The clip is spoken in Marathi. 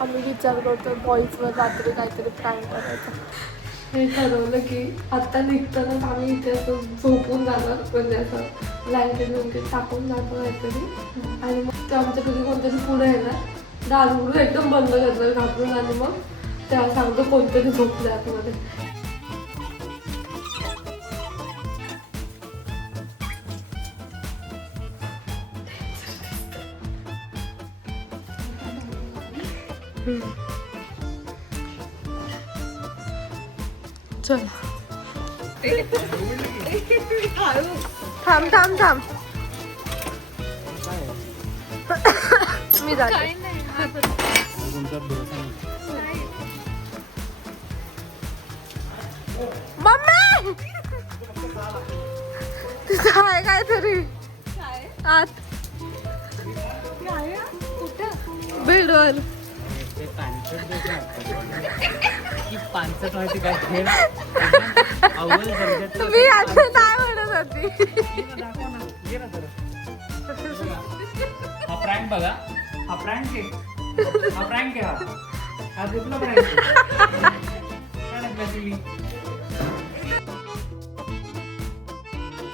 आम्ही विचार करतो बॉईजवर रात्री काहीतरी प्रँक करायचं. हे ठरवलं की आत्ता निघतानाच आम्ही इथे असं झोपून जाणार, म्हणजे असं ब्लँकेट टाकून जातो काहीतरी. आणि मग ते आमच्या कधी कोणतरी पुढे येणार, दार उघडून एकदम बंद करणार घाबरून, आणि मग तेव्हा सांगतो कोणतरी झोपलं आतमध्ये. चल थांब थांब थांब, मी जाते. मम्मी तिथं आहे काहीतरी आत बेडवर. पानसट माहिती काय खेळ मी आता काय म्हणत होती. हा प्रँक बघा, हा प्रँक आहे, हा प्रँक आहे, हा कुठला प्रँक आहे.